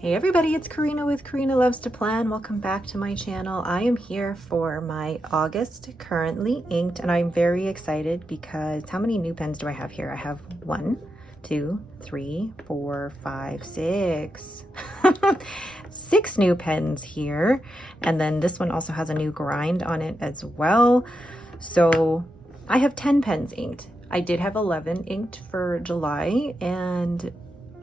Hey everybody, it's Karina with Karina Loves to Plan. Welcome back to my channel. I am here for my August currently inked, and I'm very excited because how many new pens do I have here? I have 1, 2, 3, 4, 5, 6. 6 new pens here. And then this one also has a new grind on it as well. So I have 10 pens inked. I did have 11 inked for July, and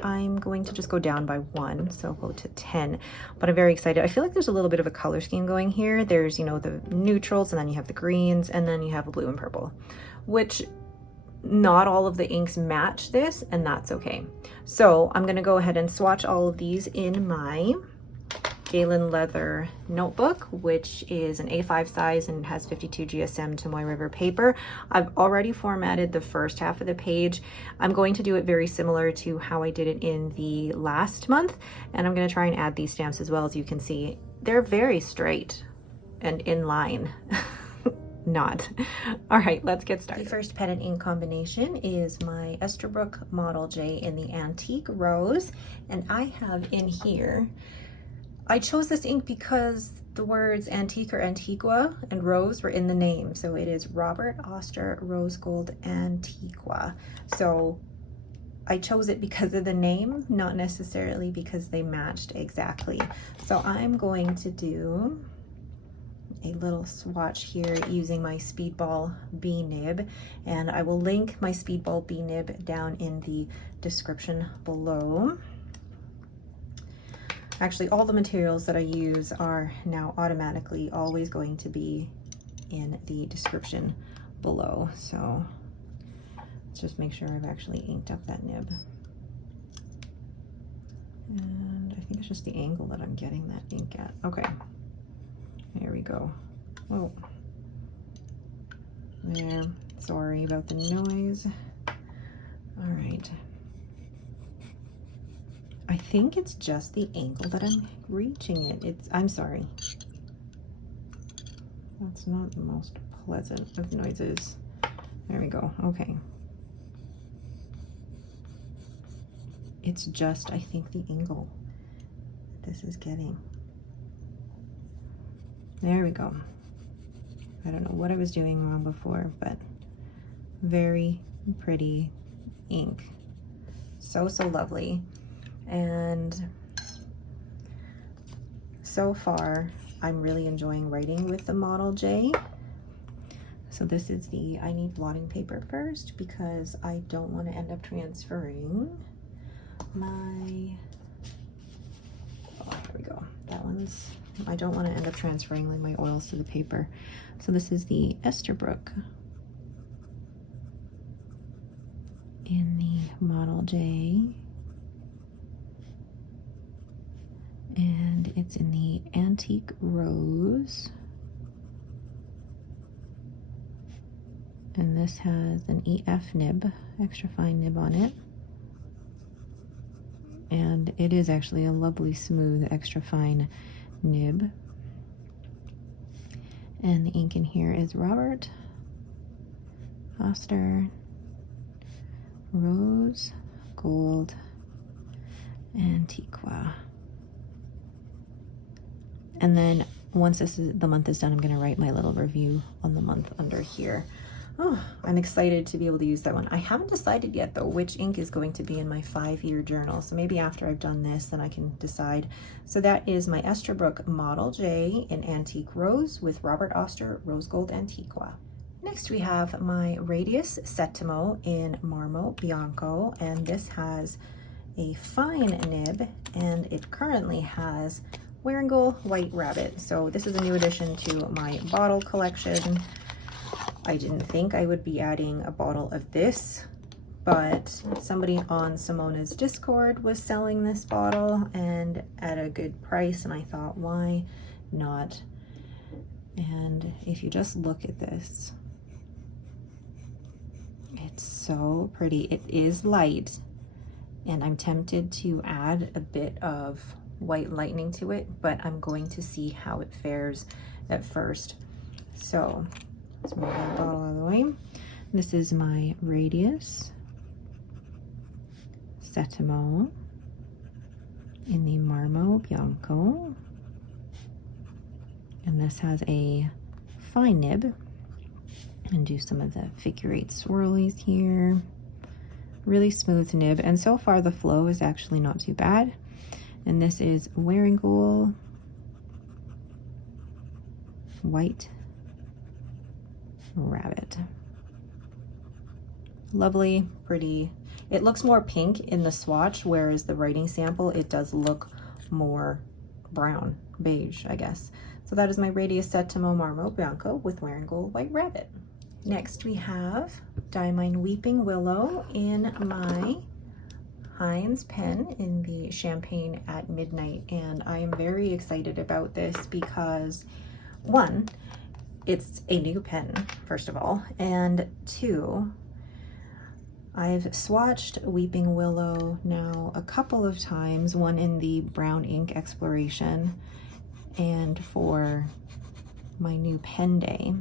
I'm going to just go down by 1, so go to 10, but I'm very excited. I feel like there's a little bit of a color scheme going here. There's, you know, the neutrals, and then you have the greens, and then you have a blue and purple, which not all of the inks match this, and that's okay. So I'm gonna go ahead and swatch all of these in my Galen leather notebook, which is an A5 size and has 52 GSM Tomoe River paper. I've already formatted the first half of the page. I'm going to do it very similar to how I did it in the last month, and I'm going to try and add these stamps as well. As you can see, they're very straight and in line. Not. All right, let's get started. The first pen and ink combination is my Esterbrook Model J in the Antique Rose, and I have in here, I chose this ink because the words antique or antiqua and rose were in the name. So it is Robert Oster Rose Gold Antiqua. So I chose it because of the name, not necessarily because they matched exactly. So I'm going to do a little swatch here using my Speedball B nib, and I will link my Speedball B nib down in the description below. Actually, all the materials that I use are now automatically always going to be in the description below. So let's just make sure I've actually inked up that nib. And I think it's just the angle that I'm getting that ink at. Okay, there we go. Oh, there. Sorry about the noise. All right. I think it's just the angle that I'm reaching it. I'm sorry. That's not the most pleasant of noises. There we go. Okay. It's just, I think, the angle this is getting. There we go. I don't know what I was doing wrong before, but very pretty ink. So, so lovely. And so far, I'm really enjoying writing with the Model J. So this is I need blotting paper first because I don't want to end up transferring my, oh, here we go. That one's, I don't want to end up transferring like my oils to the paper. So this is the Esterbrook in the Model J. And it's in the Antique Rose. And this has an EF nib, extra fine nib on it. And it is actually a lovely, smooth, extra fine nib. And the ink in here is Robert Oster Rose Gold Antiqua. And then once the month is done, I'm going to write my little review on the month under here. Oh, I'm excited to be able to use that one. I haven't decided yet, though, which ink is going to be in my 5-year journal. So maybe after I've done this, then I can decide. So that is my Esterbrook Model J in Antique Rose with Robert Oster Rose Gold Antiqua. Next, we have my Radius Settimo in Marmo Bianco, and this has a fine nib, and it currently has Waringal White Rabbit. So this is a new addition to my bottle collection. I didn't think I would be adding a bottle of this, but somebody on Simona's Discord was selling this bottle and at a good price, and I thought, why not? And if you just look at this, it's so pretty. It is light, and I'm tempted to add a bit of white lightning to it, but I'm going to see how it fares at first. So let's move that bottle out of the way. This is my Radius Settimo in the Marmo Bianco. And this has a fine nib. And do some of the figure 8 swirlies here. Really smooth nib, and so far the flow is actually not too bad. And this is Wearingool White Rabbit. Lovely, pretty. It looks more pink in the swatch, whereas the writing sample, it does look more brown, beige, I guess. So that is my Radius Settimo Marmo Bianco with Wearingool White Rabbit. Next we have Diamine Weeping Willow in my Heinz pen in the Champagne at Midnight, and I am very excited about this because, one, it's a new pen, first of all, and two, I've swatched Weeping Willow now a couple of times, one in the brown ink exploration and for my new pen day.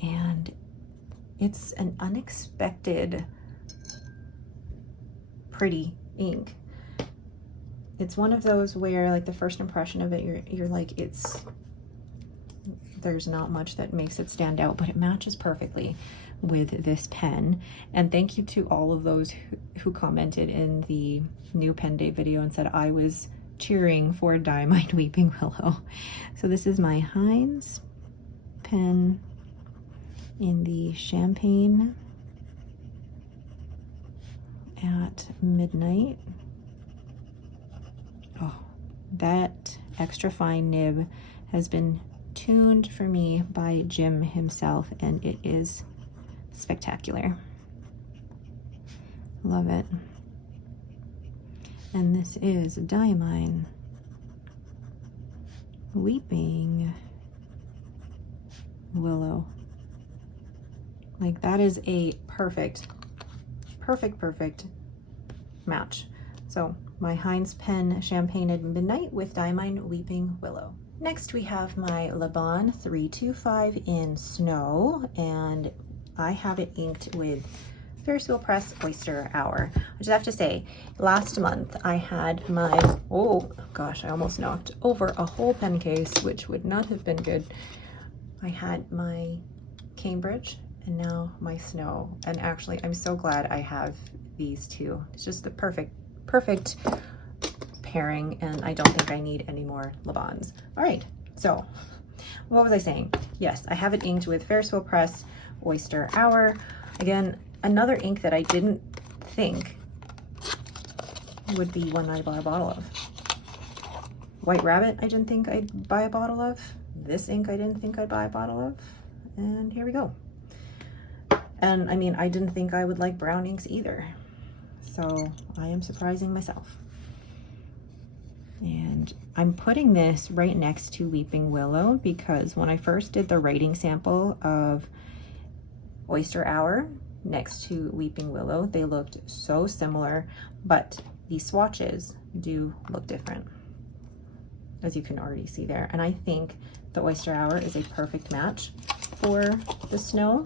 And it's an unexpected pretty ink. It's one of those where, like, the first impression of it, you're like, there's not much that makes it stand out, but it matches perfectly with this pen. And thank you to all of those who commented in the new pen day video and said I was cheering for Diamine Weeping Willow. So this is my Heinz pen in the Champagne at Midnight. Oh, that extra fine nib has been tuned for me by Jim himself, and it is spectacular. Love it. And this is Diamine Weeping Willow. Like, that is a perfect match. So my Heinz pen Champagne at Midnight with Diamine Weeping Willow. Next we have my Laban 325 in Snow, and I have it inked with Ferris Wheel Press Oyster Hour. I just have to say, last month I had my, oh gosh, I almost knocked over a whole pen case, which would not have been good. I had my Cambridge and now my Snow, and actually I'm so glad I have these two. It's just the perfect pairing, and I don't think I need any more Labans. All right, so what was I saying? Yes, I have it inked with Ferris Wheel Press Oyster Hour. Again, another ink that I didn't think would be one I'd buy a bottle of. White Rabbit, I didn't think I'd buy a bottle of. This ink I didn't think I'd buy a bottle of. And here we go. And I mean, I didn't think I would like brown inks either. So I am surprising myself. And I'm putting this right next to Weeping Willow because when I first did the writing sample of Oyster Hour next to Weeping Willow, they looked so similar, but the swatches do look different, as you can already see there. And I think the Oyster Hour is a perfect match for the Snow,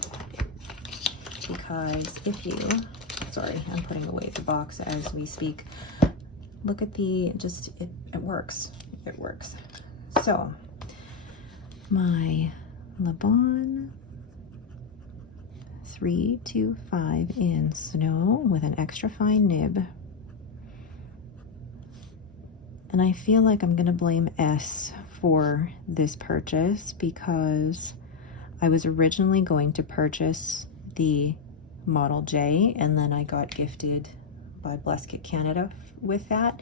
because if you, sorry, I'm putting away the box as we speak. Look at the, just, it works. It works. So, my Laban 325 in Snow with an extra fine nib. And I feel like I'm gonna blame S for this purchase because I was originally going to purchase the Model J, and then I got gifted by Bless Kit Canada with that,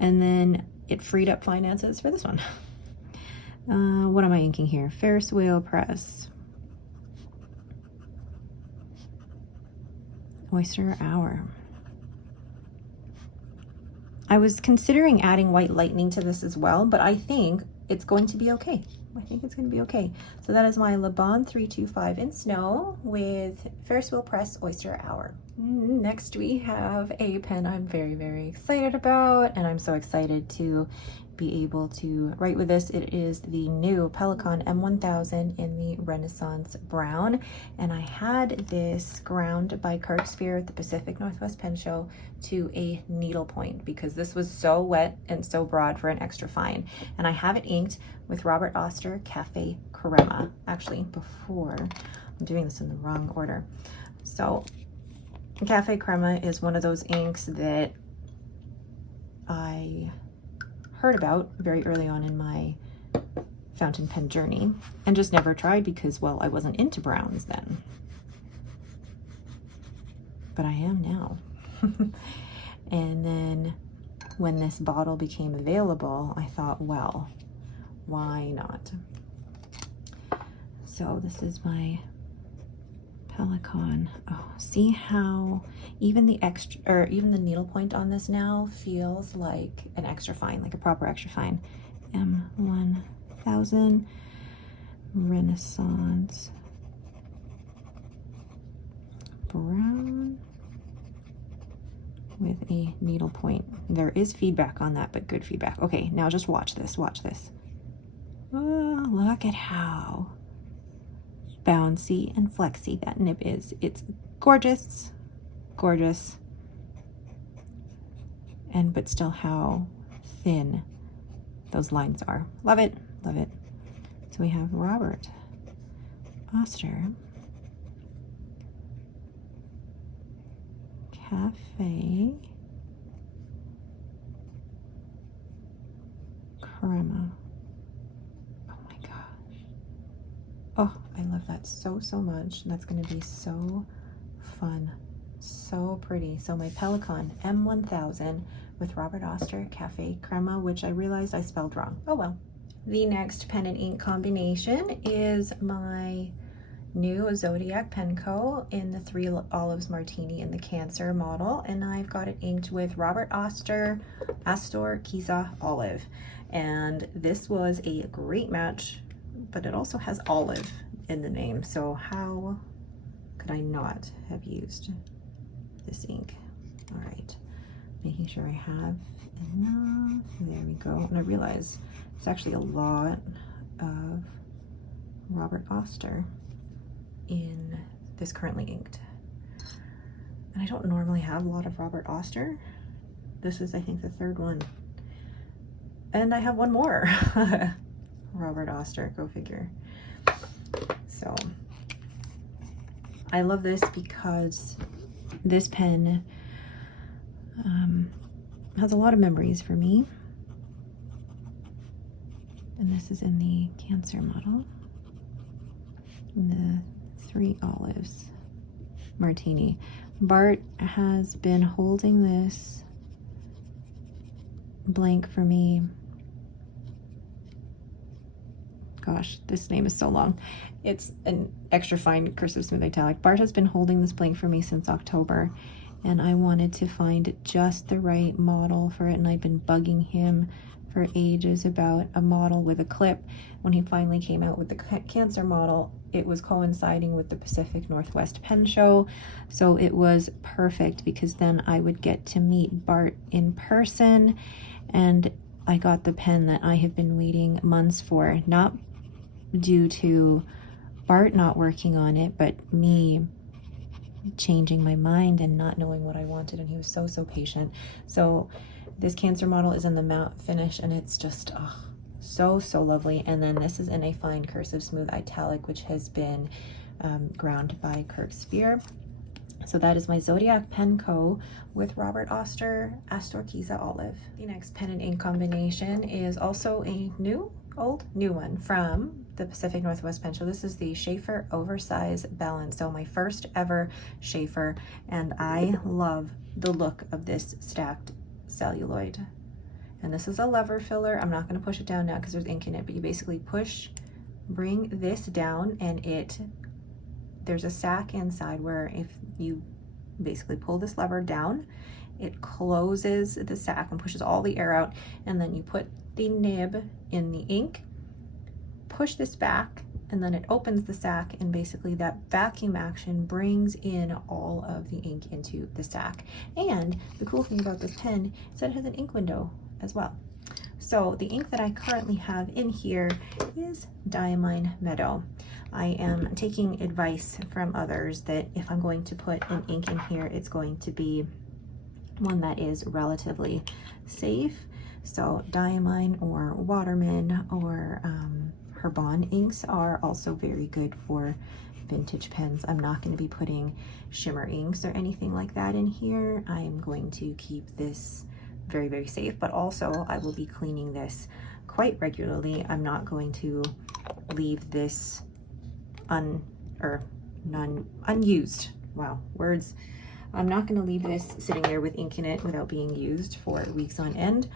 and then it freed up finances for this one. What am I inking here? Ferris Wheel Press Oyster Hour. I was considering adding White Lightning to this as well, but I think it's going to be okay. I think it's going to be okay. So that is my Laban 325 in Snow with Ferris Wheel Press Oyster Hour. Next we have a pen I'm very, very excited about, and I'm so excited to be able to write with this. It is the new Pelikan M1000 in the Renaissance Brown, and I had this ground by Kirksphere at the Pacific Northwest Pen Show to a needlepoint because this was so wet and so broad for an extra fine. And I have it inked with Robert Oster Cafe Crema. Actually, before, I'm doing this in the wrong order. So Cafe Crema is one of those inks that I heard about very early on in my fountain pen journey and just never tried because, well, I wasn't into browns then. But I am now. And then when this bottle became available, I thought, well, why not? So this is my Pelikan. Oh, see how even the extra, or even the needlepoint on this now feels like an extra fine, like a proper extra fine. M1000 Renaissance Brown with a needlepoint. There is feedback on that, but good feedback. Okay, now just watch this, watch this. Oh, look at how bouncy and flexy that nib is. It's gorgeous, gorgeous, and but still how thin those lines are. Love it, love it. So we have Robert Oster Cafe Crema. Oh, I love that so much. That's going to be so fun, so pretty. So my Pelikan M1000 with Robert Oster Cafe Crema, which I realized I spelled wrong. Oh well. The next pen and ink combination is my new Zodiac Penco in the 3 Olives Martini in the Cancer model, and I've got it inked with Robert Oster Astor Kiza Olive, and this was a great match, but it also has olive in the name, so how could I not have used this ink? All right, making sure I have enough. There we go. And I realize it's actually a lot of Robert Oster in this currently inked, and I don't normally have a lot of Robert Oster. This is, I think, the 3rd one, and I have one more. Robert Oster, go figure. So I love this because this pen has a lot of memories for me, and this is in the Cancer model, in the 3 Olives Martini. Bart has been holding this blank for me. Gosh, this name is so long. It's an extra fine cursive smooth italic. Bart has been holding this blank for me since October, and I wanted to find just the right model for it, and I've been bugging him for ages about a model with a clip. When he finally came out with the Cancer model, it was coinciding with the Pacific Northwest Pen Show, so it was perfect because then I would get to meet Bart in person, and I got the pen that I have been waiting months for, not due to Bart not working on it, but me changing my mind and not knowing what I wanted, and he was so patient. So this Cancer model is in the matte finish, and it's just so lovely. And then this is in a fine cursive smooth italic, which has been ground by Kirksphere. So that is my Zodiac Penco with Robert Oster Astor Kiza Olive. The next pen and ink combination is also a new one from the Pacific Northwest Pen Show. This is the Schaeffer Oversized Balance. So my first ever Schaeffer, and I love the look of this stacked celluloid. And this is a lever filler. I'm not going to push it down now because there's ink in it, but you basically bring this down, and there's a sack inside where if you basically pull this lever down, it closes the sack and pushes all the air out, and then you put the nib in the ink, push this back, and then it opens the sack, and basically that vacuum action brings in all of the ink into the sack. And the cool thing about this pen is that it has an ink window as well. So the ink that I currently have in here is Diamine Meadow. I am taking advice from others that if I'm going to put an ink in here, it's going to be one that is relatively safe. So Diamine or Waterman or Herbon inks are also very good for vintage pens. I'm not going to be putting shimmer inks or anything like that in here. I'm going to keep this very, very safe, but also I will be cleaning this quite regularly. I'm not going to leave this unused. Wow, words. I'm not going to leave this sitting there with ink in it without being used for weeks on end.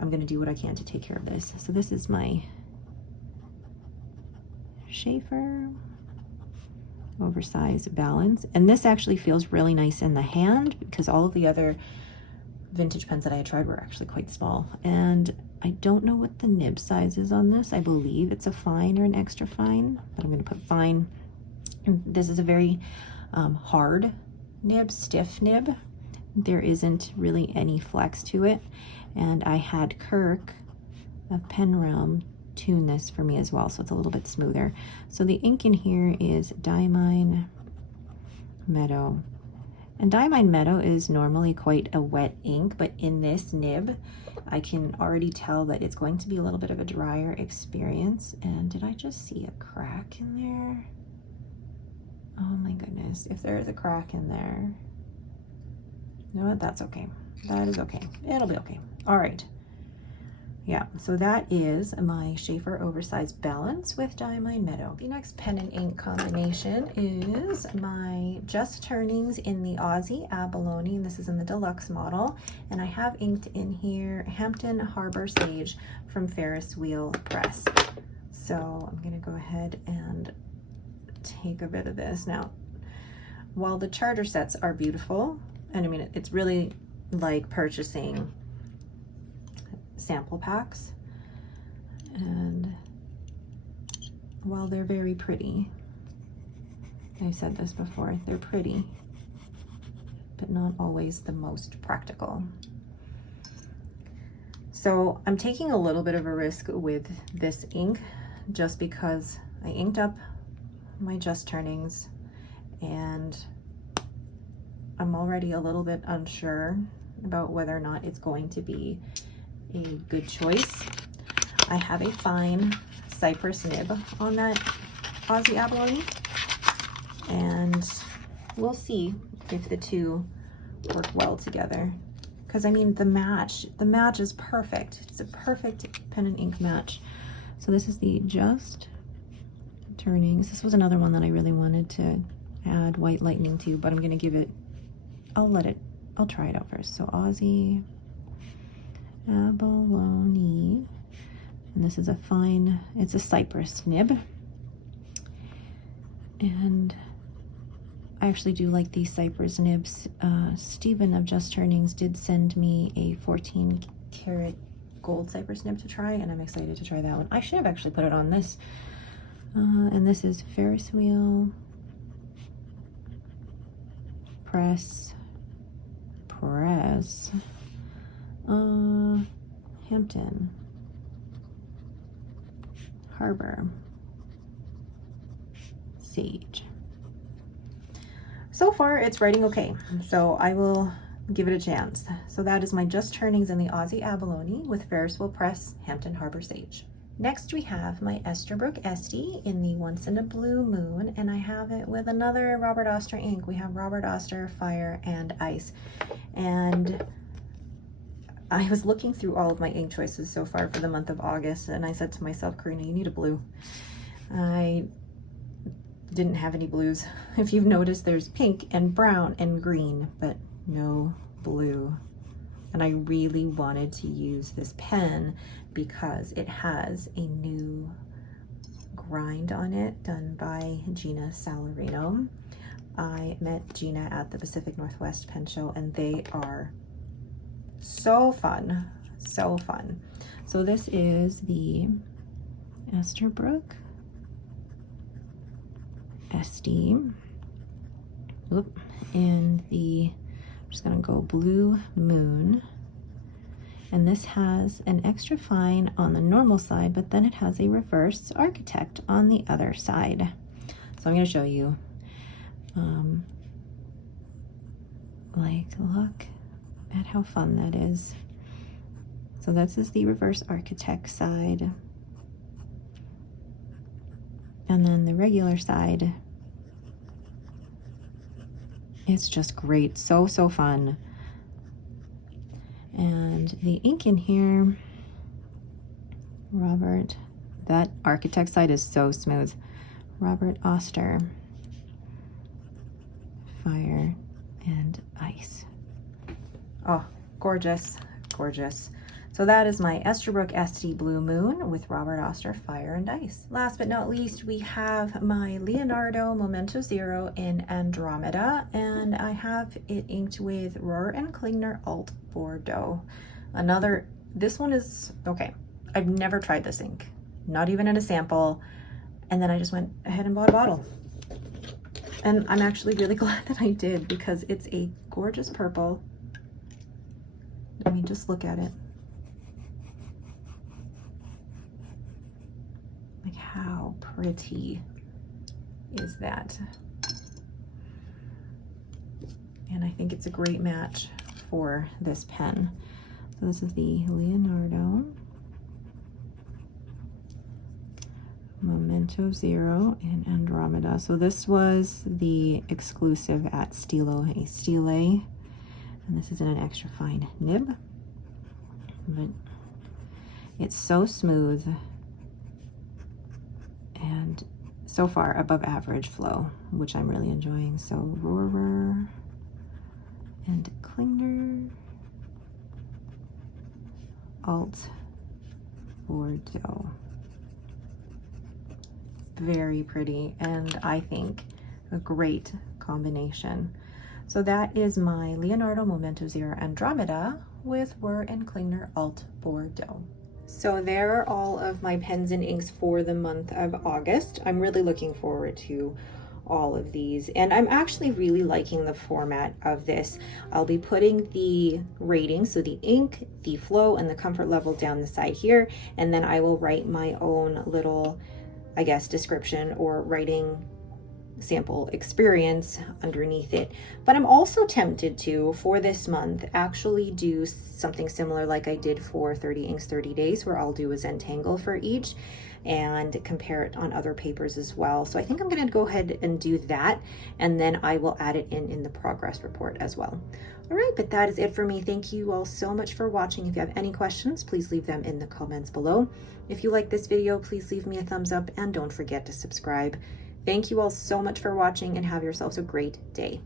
I'm going to do what I can to take care of this. So this is my Schaeffer Oversized Balance, and this actually feels really nice in the hand because all of the other vintage pens that I had tried were actually quite small, and I don't know what the nib size is on this. I believe it's a fine or an extra fine, but I'm going to put fine. And this is a very hard nib, stiff nib. There isn't really any flex to it, and I had Kirk of Pen Realm tune this for me as well, so it's a little bit smoother. So the ink in here is Diamine Meadow. And Diamine Meadow is normally quite a wet ink, but in this nib, I can already tell that it's going to be a little bit of a drier experience. And did I just see a crack in there? Oh my goodness, if there is a crack in there. You know what, that's okay. That is okay. It'll be okay. All right. Yeah, so that is my Schaeffer Oversized Balance with Diamine Meadow. The next pen and ink combination is my Just Turnings in the Aussie Abalone, and this is in the Deluxe model. And I have inked in here Hampton Harbor Sage from Ferris Wheel Press. So I'm gonna go ahead and take a bit of this. Now, while the charter sets are beautiful, and I mean, it's really like purchasing sample packs, and while they're very pretty, I've said this before, they're pretty, but not always the most practical. So I'm taking a little bit of a risk with this ink just because I inked up my Just Turnings and I'm already a little bit unsure about whether or not it's going to be a good choice. I have a fine cypress nib on that Aussie Abalone, and we'll see if the two work well together. Because I mean, the match is perfect. It's a perfect pen and ink match. So this is the Just Turnings. This was another one that I really wanted to add White Lightning to, but I'm gonna give it, I'll try it out first. So Aussie Abalone, and this is a fine, it's a cypress nib, and I actually do like these cypress nibs. Stephen of Just Turnings did send me a 14 karat gold cypress nib to try, and I'm excited to try that one. I should have actually put it on this. And this is Ferris Wheel Press Hampton Harbor Sage. So far it's writing okay, so I will give it a chance. So that is my Just Turnings in the Aussie Abalone with Ferris Wheel Press Hampton Harbor Sage. Next we have my Esterbrook Esty in the Once in a Blue Moon, and I have it with another Robert Oster ink. We have Robert Oster Fire and Ice, and I was looking through all of my ink choices so far for the month of August, and I said to myself, Karina, you need a blue. I didn't have any blues. If you've noticed, there's pink and brown and green, but no blue. And I really wanted to use this pen because it has a new grind on it done by Gina Salarino. I met Gina at the Pacific Northwest Pen Show, and they are so fun, so fun. So this is the Esterbrook Esty. In the, I'm just gonna go Blue Moon, And this has an extra fine on the normal side, but then it has a reverse architect on the other side. So I'm going to show you. Like, look at how fun that is. So this is the reverse architect side. And then the regular side, it's just great. So fun. And the ink in here, Robert, that architect side is so smooth. Robert Oster, Fire and Ice. Oh, gorgeous, gorgeous. So that is my Esterbrook SD Blue Moon with Robert Oster, Fire and Ice. Last but not least, we have my Leonardo Momento Zero in Andromeda, and I have it inked with Rohr and Klingner Alt Bordeaux. This one is, okay, I've never tried this ink, not even in a sample, and then I just went ahead and bought a bottle. And I'm actually really glad that I did, because it's a gorgeous purple. I mean, just look at it. Like, how pretty is that? And I think it's a great match for this pen. So this is the Leonardo Momento Zero in Andromeda. So this was the exclusive at Stilo, a Stile, and this is in an extra fine nib, but it's so smooth and so far above average flow, which I'm really enjoying. So Rohr and Klingner Alt Bordeaux. Very pretty, and I think a great combination. So that is my Leonardo Momento Zero Andromeda with Rohr and Klingner Alt Bordeaux. So there are all of my pens and inks for the month of August. I'm really looking forward to all of these, and I'm actually really liking the format of this. I'll be putting the ratings, so the ink, the flow, and the comfort level down the side here, and then I will write my own little, I guess, description or writing sample experience underneath it. But I'm also tempted to, for this month, actually do something similar like I did for 30 Inks 30 Days, where I'll do a Zentangle for each and compare it on other papers as well. So I think I'm going to go ahead and do that, and then I will add it in the progress report as well. All right, but that is it for me. Thank you all so much for watching. If you have any questions, please leave them in the comments below. If you like this video, please leave me a thumbs up and don't forget to subscribe. Thank you all so much for watching, and have yourselves a great day.